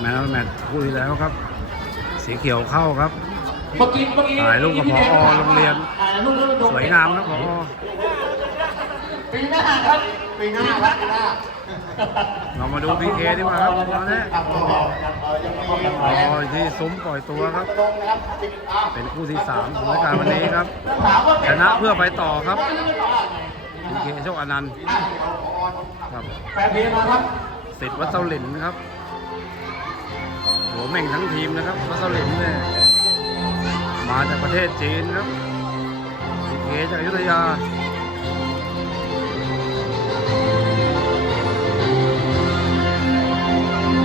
แมนแมทคู่ที่แล้วครับ สีเขียวเข้าครับเมื่อกี้เมื่อกี้ถ่ายรูปกับผอโรงเรียนถ่ายรูปแล้วลสวยงามครับพอปีหน้าครับปีหน้าครับปีหน้าเรามาดูพีเคดีกว่าครับตอนนี้ครับผมยังมีแผนรอที่ซุ้มปล่อยตัวครับลงนะครับปิดอะเป็นคู่ที่สามของรายการวันนี้ครับถามว่าเป็ชนะเพื่อไปต่อครับอะพีเคโชคอนันต์เดี๋ยวผอครับแฟนเพลงมาครับสิทธิ์วัดเซาหลินนะครับ หัวเม่งทั้งทีมนะครับวัดเซาหลินเนี่ยมาจากประเทศจีนครับพีเคจากอยุธยา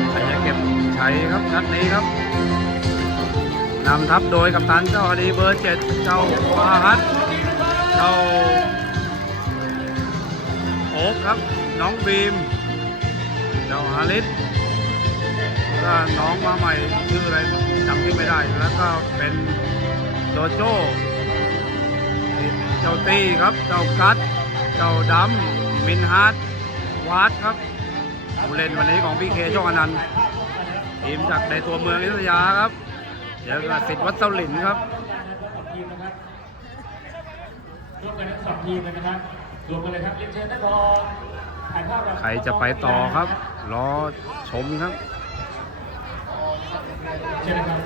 ใครจะเก็บชัยครับนัดนี้ครับนำทัพโดยกัปตันเจ้าอดีเบอร์เจ็ดเจ้าพาฮัทเจ้าโอ๊คครับ น้องบีม เจ้าฮาริส ก็น้องมาใหม่ชื่ออะไรจำชื่อไม่ได้ แล้วก็เป็นโจโจ้เจ้าตี้ครับ เจ้ากัด เจ้าดำมินฮาร์ดวาดครับผู้เล่นวันนี้ของพี่เคโชคอนันต์ทีมจากในตัวเมืองอยุธยาครับเจอกับสิทธิ์วัดเซาหลินครับทีมนะครับร่วมกันทั้งสองทีมเลยนะครับรวมกันเลยครับเรียนเชิญท่านรอถ่ายภาพกับใครจะไปต่อครับ รอชมครับ เชิญนะครับ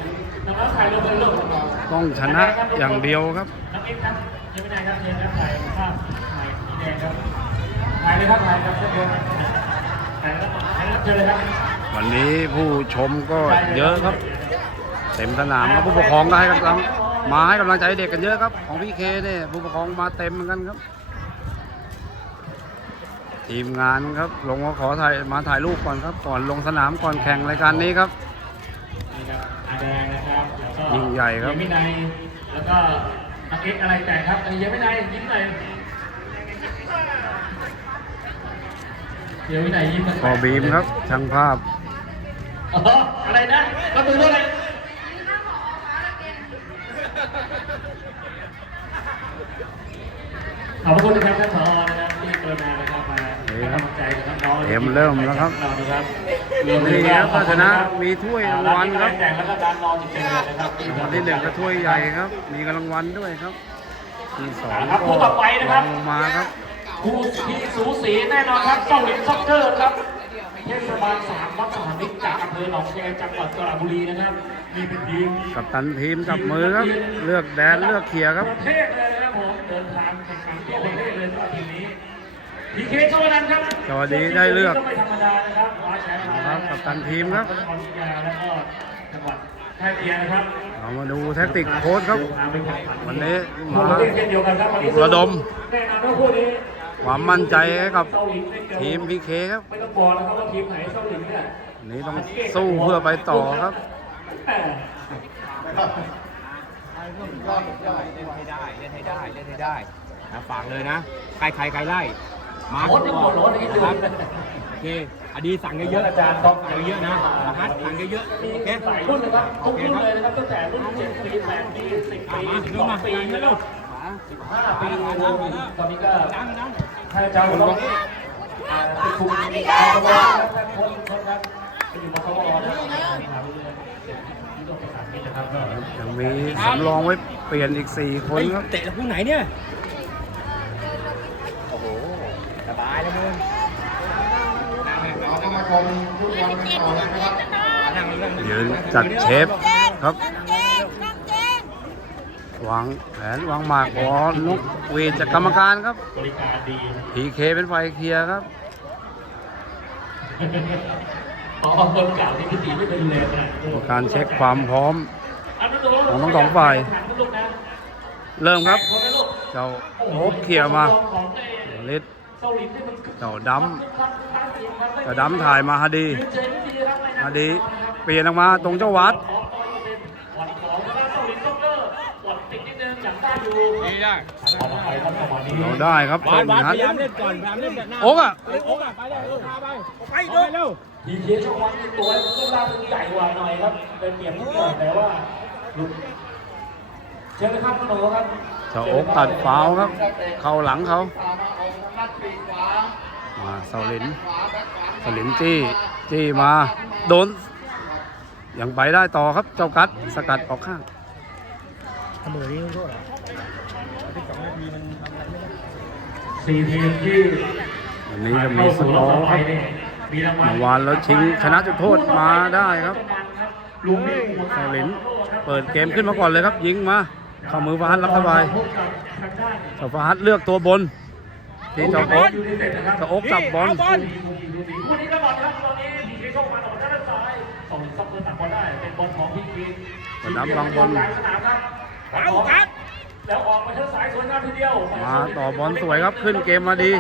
น้องๆถ่ายรูปเป็นรูปของเราต้องชนะอย่างเดียวครับน้องเอ็กซ์ครับยังไม่ได้ครับเชิญครับถ่ายภาพถ่ายสีแดงครับถ่ายเลยครับถ่ายครับเชิญครับถ่ายแล้วถ่ายแล้วเชิญเลยครับวันนี้ผู้ชมก็เยอะครับ เต็มสนามครับผู้ปกครองก็ให้กำลังมาให้กำลังใจเด็กกันเยอะครับ ของพี่เคเนี่ยผู้ปกครองมาเต็มเหมือนกันครับ ทีมงานครับ ลงมาขอถ่ายมาถ่ายรูปก่อนครับก่อนลงสนามก่อนแข่งรายการนี้ครับนี่ครับอา แดงนะครับแล้วก็ยิ่งใหญ่ครับ เยมินัยแล้วก็น้องเอ็กซ์อะไรแต่งครับเยมินัยยิ้มหน่อยเยมินัยยิ้มหน่อยพอบีมครับช่างภาพ อ๋ออะไรนะก็ดูด้วยอะไรขอบพระคุณนะครับท่านผอนะครับ เกมเริ่มแล้วครับเรานะครับนี่ครับก็ชนะมีถ้วยรางวัลครับแจกแล้วก็การรอจิตใจนะครับรางวัลที่หนึ่งก็ถ้วยใหญ่ครับ มีรางวัลด้วยครับที่สองครับก็คู่ต่อไปนะครับรองลงมาครับคู่ที่สูสีแน่นอนครับเจ้าหลินซ็อกเกอร์ครับเทศบาลสามวัดสถานิกจากอำเภอหนองแคจังหวัดสระบุรีนะครับนี่เป็นทีมกับตันทีมจับมือครับ เลือกแดนเลือกเขียร์ครับประเทศเลยนะครับผมเดินทางแข่งขันทั่วประเทศเลยสำหรับทีมนี้ พีเคชวนันท์ครับสวัสดีได้เลือกไม่ธรรมดานะครับคว้าแชมป์มาครับกัปตันทีมครับนครศรีธรรมราชแล้วก็จังหวัดแพร่เคียงนะครับเรามาดูแท็กติกโค้ชครับ วันนี้มามาเช่นเดียวกันครับวันนี้ระดมแน่นอนว่าคู่นี้ความมั่นใจให้กับเซาหลินไม่เกี่ยวทีมพีเคครับไม่ต้องบอกนะครับว่าทีมไหนเซาหลินเนี่ยวันนี้ต้องสู้เพื่อไปต่อครับแหม่เล่นให้ได้เล่นให้ได้เล่นให้ได้นะฝากเลยนะ ใครใครใครไล่ มาโคตรยังหัวโล้นอย่างครับโอเคอดีสั่งเยอะๆอาจารย์ต้องสั่งเยอะนะฮัทสั่งเยอะๆโอเคหลายรุ่นนะครับทุกรุ่นเลยนะครับตั้งแต่รุ่นเจ็ดปีแปดปีสิบปีสองปีนะลูกสิบห้าปีตอนนี้ก็ดังดังให้อาจารย์ตองอ่าติดคุมมสวนะครับท่านพลคนครับไปอยู่มาวิทยาลัยที่ต้องประสานนะครับยังมีสำรองไว้เปลี่ยนอีก4คนครับเตะพวกไหนเนี่ย โอ้โห สบายแล้วมึง เราต้องมฟุตบอลกันต่อนะครับนั่งนั่งยืนจัดเชฟครับวางแผนวางหมากบอลนุกเวทจากกรรมการครับพีเคเป็นไฟเคลียร์ครับอ๋อคนเก่าที่พี่ตีไม่เป็นเลยนะกรรมการเช็คความพร้อมของทั้งสองฝ่าย เริ่มครับ เจ้าโอบเคลียร์มาของไอ้ลิศ เกาหลีที่มันคึกเจ้าดคักคักคักเสียงครับำเจ้าดำถ่ายมาฮาดียืนเฉยไม่ดีครับไม่ฮาดีเปลี่ยนออกมาตรงเจ้าวัดขอต่อยเป็นหวัดของนะครับเกาหลีซ็อกเกอร์หวัดติดนิดนึงจับได้อยู่ดีได้ออกมาไปครับจังหวะนี้เราได้ครับวานวานนัพดยายามเล่นก่อนพยายามเล่นแบบหน้าโอ๊กอะเโอ๊กอะไปเลยเออพาไปไปเดินเร็วทีเทียช่วงวันนี้ตัวรูปร่างมันใหญ่กว่าหน่อยครับเป็นเปรียบนิดหน่อยแต่ว่าหลุดเชิญเลยครับคุณหนูครับเจ้าโอ๊กตัดฟาวล์ครับ เข้าหลังเขา มาเสาหลินเสาหลินจี้จี้มาโดน ยังไปได้ต่อครับเจ้ากัดสกัดออกข้างเสมอนี่ต้องโทษเหรอที่สองนาทีมันทำอะไรไม่ได้สี่ทีมที่วันนี้จะมีสตอครับเนี่ยมีรางวัลเมื่อวานเราชิงชนะจุดโทษมาได้ครับลุงเสาหลินเปิดเกมขึ้นมาก่อนเลยครับ ยิงมาเข้ามือฟาฮัดรับสบายพบกับทางด้านเจ้าฟาฮัดเลือกตัวบน ที่เจ้าโอ๊กยูไนเต็ดนะครับเจ้าโอ๊กจับบอลคู่นี้ก็บอลครับตอนนี้พีเคเข้ามาต่อด้านซ้ายส่งซับเบอร์ตัดบอลได้เป็นบอลของพีเคกระดับบางบอลกลางสนามครับเอาครับแล้วออกมาทางซ้ายสวยงามทีเดียวมาต่อบอลสวยครับขึ้นเกมมาดี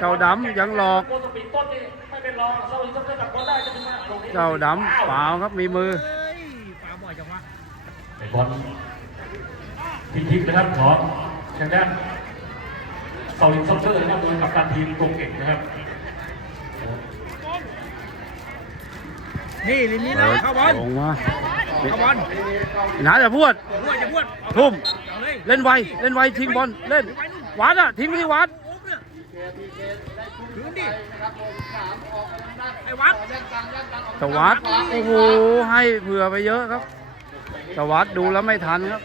เจ้าดำยังหลอกโกสปีดต้นนี่ไม่เป็นรองเซาลินซับเบอร์ตัดบอลได้จะเป็นมาตรงนี้เจ้าดำเปล่าครับมีมือเฮ้ยปาบ่อยจังวะเป็นบอลพิทิพย์นะครับของทางด้าน เซาลินซับเบอร์นะครับโดยกัปตันทีมตัวเก่งนะครับนี่ลินนี่นะเปิดเข้าบอลลงมาเข้าบอลหนาจะพูดพวดจะพวดทุ่มเอาเลยเล่นไวเล่นไวทิ้งบอลเล่นวัดอะทิ้งไปที่วัดโอ๊บเนี่ยคืนดิไอ้วัดแต่วัดโอ้โหให้เผื่อไปเยอะครับแต่วัดดูแล้วไม่ทันครับ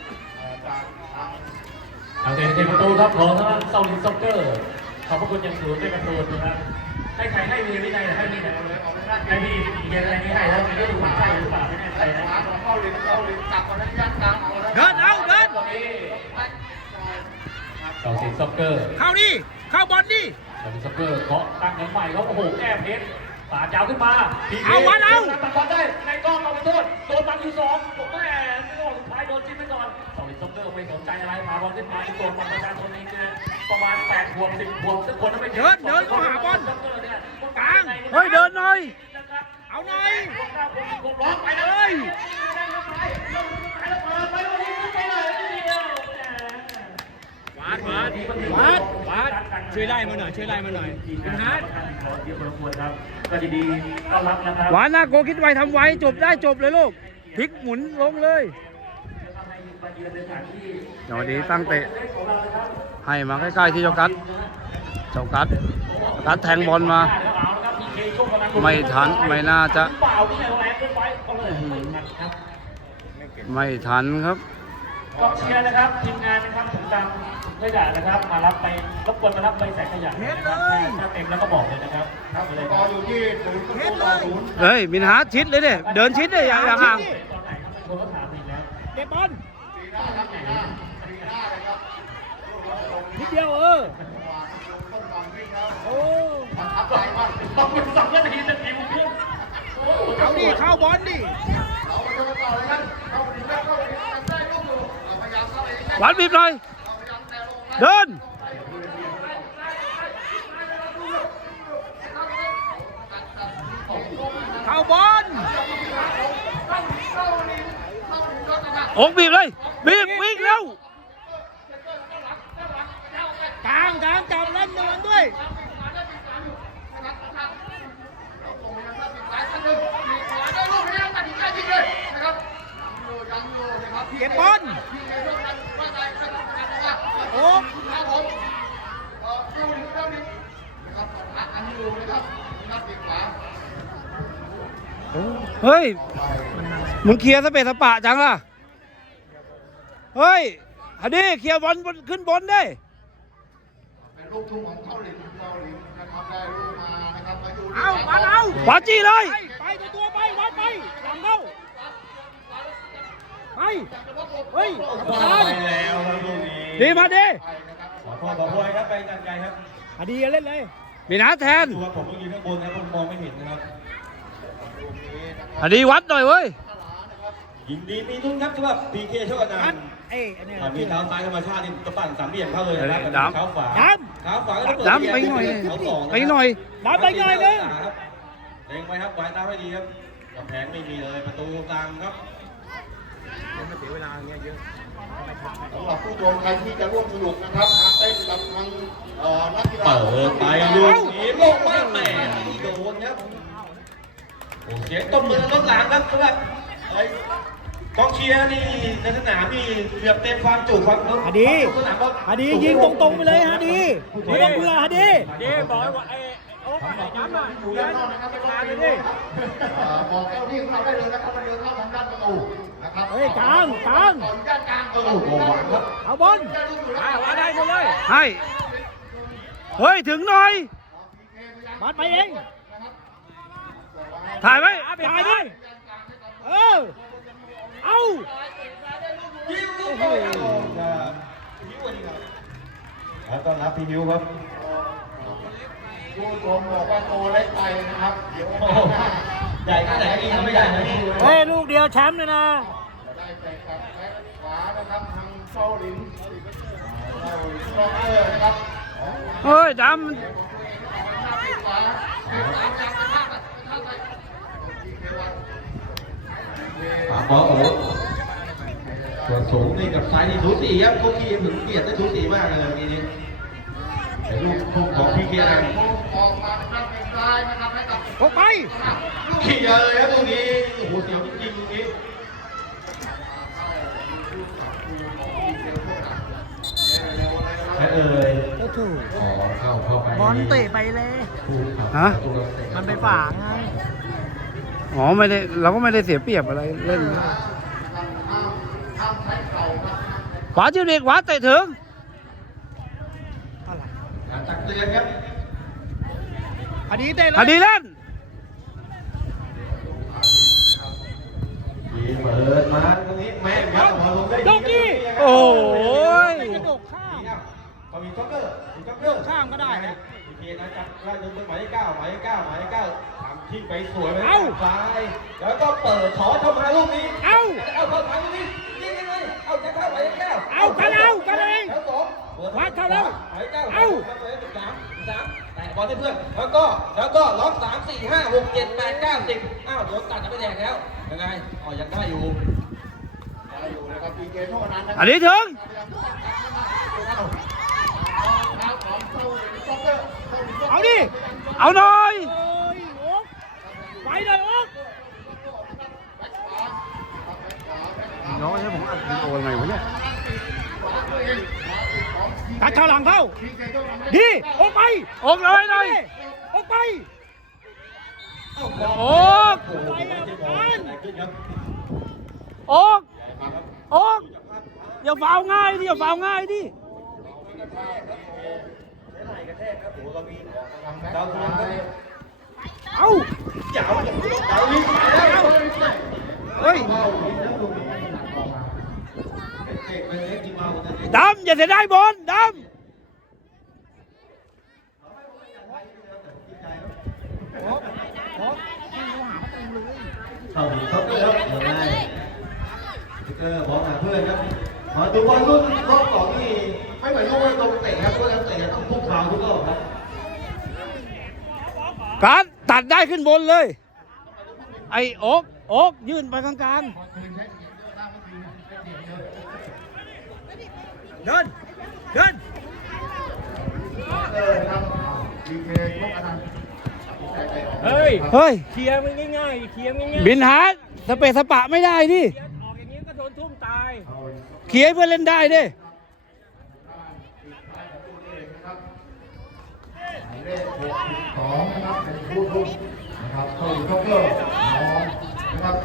ทาเตะในประตูครับของทางด้านเซาลินซับเบอร์ขอบพระคุณอย่างสูงในประตูนะครับให้ใครให้มีวินัยหรือให้มีนะให้มีเย็นอะไรนี้ให้แล้วมีเรื่องถูกใช่หรือเปล่าไม่แน่ใจนะเดินเอาเดินเซาลินซับเบอร์เข้าดิเข้าบอลดิเซาลินซับเบอร์เคาะตั้งกันใหม่เขาโอ้โหแก้เพชรป่าดยาวขึ้นมาเอาวัดเอาตัดบอลได้ในกล้องเราไปโทษโดนตัดอยู่สองผมแม่โอ้สุดท้ายโดนจิ้มไปก่อน ไม่สนใจอะไรพาบอลขึ้นมาที่ตัวประชาชนเองคือประมาณ8ขวบ10ขวบทุกคนไม่เดินเดินเข้าหาบอลกลางเฮ้ยเดินหน่อยเอาหน่อยร้องไปเลยวัดวัดวัดวัดช่วยไล่มาหน่อยช่วยไล่มาหน่อยคุณฮาร์ดก็ดีๆต้อนรับนะครับหวานหน้าโกคิดไวทำไวจบได้จบเลยลูกพลิกหมุนลงเลย เดี๋ยววันนี้ตั้งเตะให้มาใกล้ๆที่เจ้ากัดเจ้ากัดกัดแทงบอลมา ไม่ทันไม่น่าจะเปล่าที่ไหนแรงเกินไปก็เลยไม่ทันครับไม่ทันครับกองเชียร์นะครับทีมงานนะครับถึงตามขยะนะครับ มารับไปรบกวนมารับใบแสขยะนะครับถ้าเต็มแล้วก็บอกเลยนะครับครับเลยครับเฮ็ดเลยเฮ้ยมินหาชิดเลยเนี่ยเดินชิดเลยอย่างอย่างห่างตอนไหนครับคนก็ถามอีกแล้วเก็บบอล นิดเดียวเออโอ้ต้องเป็นสองนาทีจะผิวขึ้นเอาดิเข้าบอลดิหวานบีบหน่อยเดินเข้าบอลอกบีบเลย บีบวิ่งเร็วกลางกลางจับเล่นระวังด้วยเก็บบอลโอ้เฮ้ย มึงเคลียร์สเปซสปะจังล่ะ เฮ้ยฮันดี้เคลียร์บอลบนขึ้นบนได้เอาวัดเอาขวาจี้เลย ไปไปตัวตัวไปวัดไปหลังเข้าไปเฮ้ยกรรมการแล้วครับลูกนี้ดีมาดีขอโทษขอโทษครับไปกันไกลครับอดีเล่นเลย มีนาแทนดูว่าผมต้องยืนข้างบนครับผมมองไม่เห็นนะครับฮันดี้วัดหน่อยเว้ย ยินดีมีลุ้นครับสำหรับพีเคโชคอนันันดต์เอ้ยอันนี้อ่ามีเท้าซ้ายธรรมชาตินี่ตะปั่นสามเหลี่ยมเข้าเลยนะครับดำเท้าขวาดเท้าขวาก็เปิดำไปหน่อยเท้าสองะครับไปหน่อยดำไปหน่อยนึงครับเล็งไว้ครับไว้ตามให้ดีครับกำแพงไม่มีเลยประตูกลางครับสำหรับผู้ชมใครที่จะร่วมสนุกนะครับหากเต้นกับทางเอ่อนักกีฬาเปิดไปลูกนี้ลงมาแหม่โดนครับโอ้เสียงตบมือล้นหลามครับสำหรับเอ้ย กองเชียร์นี่ในสนามนี่เกือบเต็มความจุครับฮะดีสนามก็ฮะดียิงตรงๆไปเลยฮะดีไม่ต้องเผื่อฮะดีดีบอกว่าไอ้โอ้สำหรับผู้ชมที่อยู่ด้านนอกนะครับไม่ต้องเกรงนะครับเอ่อบอกเจ้าหน้าที่ของเราได้เลยนะครับมันเดินเข้าทางด้านประตูนะครับเฮ้ยกลางกลางขออนุญาตกลางเออโอ้โหหวานครับเอาบอลอ่ามาได้หมดเลยให้เฮ้ยถึงหน่อยมาไปเองถ่ายไว้ถ่ายดิเออ เอายิงลูกโอ้โหจะฮิวอันนี้ครับแล้วต้อนรับพี่ฮิวครับผู้ชมบอกว่าโตเล็กไปนะครับ เดี๋ยวโอ้โหใหญ่แค่ไหนก็ยิงทำไม่ได้นะพี่เฮ้ยลูกเดียวแชมป์เลยนะจะได้ไปกับแบ็คขวานะครับทางเซาหลินเซาหลินล็อกเกอร์นะครับเฮ้ยดห ปาบอลโอ้โหส่วนสูงนี่กับซ้ายนี่สูสีครับโคกี้ถึงเกียรติได้สูสีมากเลยนี่นี่แต่ลูกลูกของพี่เกียร์นะออกมานะครับเป็นซ้ายนะครับให้กับออกไปลูกเขียร์เลยครับตรงนี้โอ้โหเสียวจริงๆตรงนี้แค่เอ่ยโอ้ถูกอ๋อเข้าเข้าไปบอลเตะไปเลยถูกครับำฮะมันไปฝ่าไง อ๋อไม่ได้เราก็ไม่ได้เสียเปรียบอะไรเล่นนะขวาจิ้มเด็กขวาเตะถึงอะไรการตักเตือนครับอดีเตะเลยอดีเล่นดีเปิดมาตรงนี้แม่นครับพอลงได้ยกดิโอ้ยไม่กระโดดข้ามเขามีจ็อกเกอร์มีจ็อกเกอร์ข้ามก็ได้นะโอเคนะจับได้จนเป็นหมายเลขเก้าหมายเลขเก้าหมายเลขเก้า ทำทิ้งไปสวยไปเอ้าซ้าย แล้วก็เปิดขอเข้ามาลูกนี้ เอ้าเอาเข้ามาลูกนี้ยิงยังไงเอาจะเข้าหมายเลขเก้าเอากันเอากันเองแล้วสองวัดเข้าแล้วหมายเลขเก้าเอ้าหมายเลขสามสามแตะบอลให้เพื่อน แล้วก็ แล้วก็ล็อกสามสี่ห้าหกเจ็ดแปดเก้าสิบอ้าวโดนตัดจะไม่แดงแล้ว ยังไง อ๋อ ยังได้อยู่ได้อยู่นะครับพีเคโชคอนันต์นะคอัรันนี้ถึงเอาดิ เอาหน่อยโอ้ยโอ๊กไปเลยโอ๊ก น้องใช่ผ มอัดวิดีโอไงวะเนี่ยตัดเข้าหลังเข้า ดี ออกไปโอกเลยหน่อยออกไปโอกไปอะกันโอกโอกอย่าฟาวง่ายดิอย่าฟาวง่ายดิดาวทองครับเอาเจ๋วเจ๋ววิ่งมาแล้วเฮ้ย เบาวิ่งแล้วลูกนี้เด็กเป็นเล็กที่เบาแต่เด็กดำอย่าเสียดายบอลดเข้าถึงเขาเกอร์ครับยังไงเกอร์บอลหาเพื่อนครับมาดูบอลรุ่นรอบสองนี่ไม่เหมือนลูกตรงเตะครับเพราะเราเตะต้องพุ่งเท้าทุกรอบครับำการดตัดได้ขึ้นบนเลย ไอ้โอกโอกยื่นไปกลาง เดิน เดินเฮ้ยๆเฮ้ย เคลียร์มันง่ายๆเคลียร์ง่ายบินฮาร์ดสเปซสปะไม่ได้ดิๆออกอย่างนี้ก็โดนทุ่มตาย เคลียร์ให้เพื่อนเล่นได้ดิสองนะครับเป็นผู้ทุกนะครับเข้าอยู่ก็เพิ่มสองนะครับ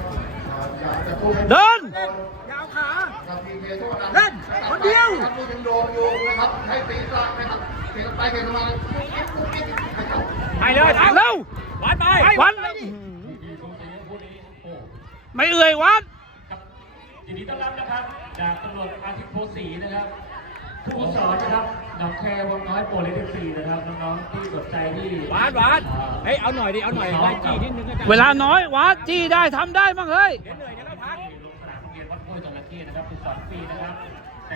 อยากจะพูดให้ เดิน เคโชคอนันต์เล่นคนเดียวครับดูยังโดนอยู่นะครับให้ตีกลางนะครับเตะไปเตะมาไปเลยเร็ววัดไปวัดคู่นี้โอ้ไม่เอื่อยวัดครับยินดีต้อนรับนะครับจากตำรวจอาทิตย์โพสีนะครับผู้สอนนะครับหนองแควังน้อยโปรเลสซีนะครับน้องๆที่สนใจที่วัดวัดเฮ้ยเอาหน่อยดิเอาหน่อยได้จีนิดนึงก็ได้เวลาน้อยวัดจี้ได้ทำได้บ้างเฮ้ย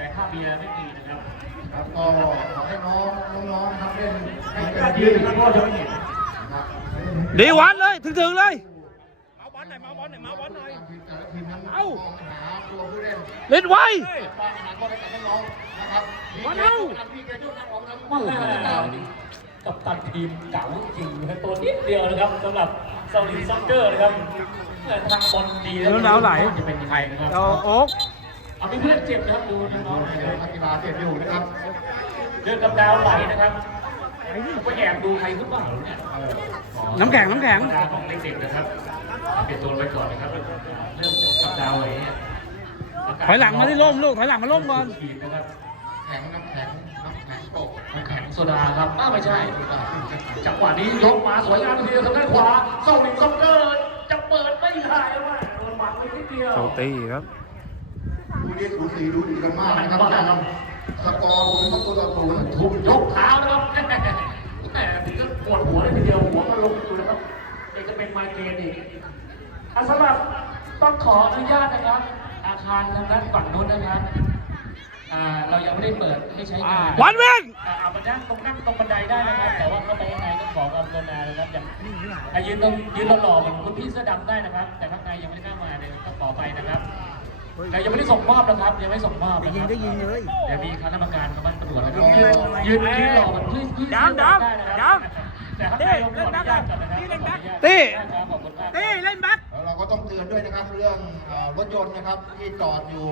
แต่ค่าเบียร์ไม่มีนะครับครับก็ขอให้น้องน้องๆนะครับเล่นให้เต็มการยืที่นนะครับพ่อจะไม่เห็นนะครับดีวัดเลยถึงๆเลยมาบอลหน่อยมาบอลหน่อยมาบอลหน่อยแต่ละทีมนั้นมเอ้าองหาตัวผู้เล่นเล่นไว้สร้างอนาคตให้กับน้องๆนะครับวันเอาพีเคโชคอนันต์ของเราโอ้โหกับตันทีมเก่าจริงนะครับตัวนิดเดียวนะครับสำหรับเซาลินซ็อกเกอร์นะครับแต่ทางบอลดีเดี๋ยวดาวไหล จะเป็นใครนะครับ เอาโอ๊ก เอามีเพื่อนเจ็บนะครับดูน้องๆนะคเดี๋ยวรับนักกีฬาเจ็บอยู่นะครับเดินกับดาวไหลนะครับก็แอบดูใครขึ้นบ้างเนี่ยน้ำแข็งน้ำแข็งธรรมดาของเด็กๆนะครับเปลี่ยนตัวไปก่อนนะครับ เรื่องกับดาวไว้เนี่ยถอยหลังมาที่ร่มลูกถอยหลังมาร่มก่อนขีดนะครับแข็งน้ำแข็งน้ำแข็งตกน้ำแข็งโซดาครับอ้าวไม่ใช่จังหวะนี้ยกมาสวยงามทีเดียวทางด้านขวาส่งหนึ่งซ็อกเกอร์จะเปิดไม่ได้ว่าโดนบังไว้นิดเดียวโชตีครับ ดูดีสูสีดูดีกันมากนะครับครับสกอร์ผมประตูต่อศูนย์ถูกยกเท้านะครับแหมแหมถึงก็ปวดหัวเลยทีเดียวหัวก็ลงอยู่นะครับเด็กจะเป็นไมเกรนอีกอะสำหรับต้องขออนุญาตนะครับ อาคารทางด้านฝั่งโน้นนะครับอ่าเรายังไม่ได้เปิดให้ใช้งานวันเว้นอ่าเอามานั่งตรงนั่งตรงบันไดได้นะครับ แต่ว่าเข้าไปข้างในต้องขอความกรุณานะครับอย่างอะยืนตรงยืนหล่อๆเหมือนคุณพี่เสื้อดำได้นะครับ แต่ข้างในยังไม่ได้เข้ามาเนี่ยต้องขอไปนะครับ แต่ยังไม่ได้ส่งมอบนะครับ ยังไม่ส่งมอบนะครับได้ยินเลยเดี๋ยวมีคณะกรรมการกับบ้านตำรวจนะครับยืนยืนยืนหล่อเหมือนพี่พี่เสื้อดำได้นะครับแต่ข้างในเราขออนุญาตก่อนนะครับขออนุญาตตี้ขอบคุณมากตีเล่นแบ็ค แล้วเราก็ต้องเตือนด้วยนะครับเรื่องเอ่อรถยนต์นะครับที่จอดอยู่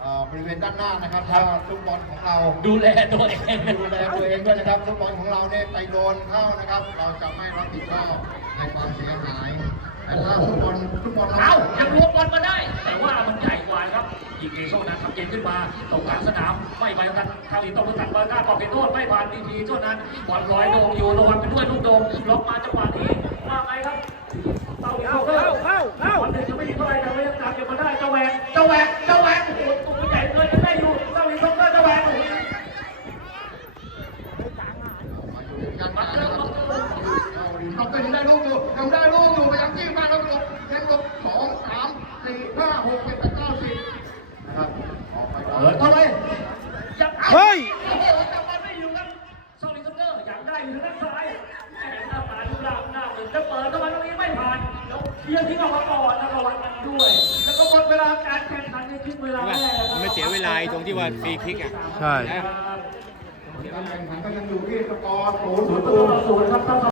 เอ่อบริเวณด้านหน้านะครับถ้าลูกบอลของเราดูแลตัวเองดูแลตัวเองด้วยนะครับลูกบอลของเราเนี่ยไปโดนเข้านะครับ เราจะไม่รับผิดชอบในความเสียหายแต่ถ้าลูกบอลลูกบอลเอาเรายังรวมบอลมาได้ แต่ว่ามันใหญ่กว่า ครับยิงเอโซนั้นทำเย็นขึ้นมาตกกลางสนามไม่ไปกันทางอีตรงตัดบอลหน้าปอกเป็นโทษไม่ผ่านดีทีเท่านั้นบอลลอยโดมอยู่ระวังไปด้วยลูกโดมล็อกมาจังหวะนี้ว่าไงครับเต้าเข้าเข้าเข้าเข้าบอลหนึ่งยังไม่ดีเท่าไหร่แต่ว่ายังตามยังมาได้เจ้าแหวนเจ้าแหวนเจ้าแหวนโอ้โหตัวใหญ่เลยยังได้อยู่เต้าอีกสองเจ้าแหวนโอ้โหมาเจอครับเราเป็นได้ลูกอยู่ยังได้ลูกอยู่ไปยังที่บ้านเราหลบยังหลบสองสามสี่ห้าหกเจ็ด เปิดเข้าไปยังเอาเฮ้ยโอ้โหจับบอลไม่อยู่ครับซอลิซันเดอร์อยากได้อยู่ทางด้านซ้ายแหมหน้าตาดูหน้าหน้าเหมือนจะเปิดเข้ามาตรงนี้ไม่ผ่านแล้วเคลียร์ทิ้งออกมาก่อนแล้วระวังกันด้วย แล้วก็หมดเวลาการแข่งขันในครึ่งเวลาแรกแล้วมันไม่เสียเวลาตรงที่ว่าฟรีคิกอะใช่ครับการแข่งขันก็ยังอยู่ที่สกอร์ศูนย์ศูศูนนย์ย์ประตูต่อศูนย์ครับ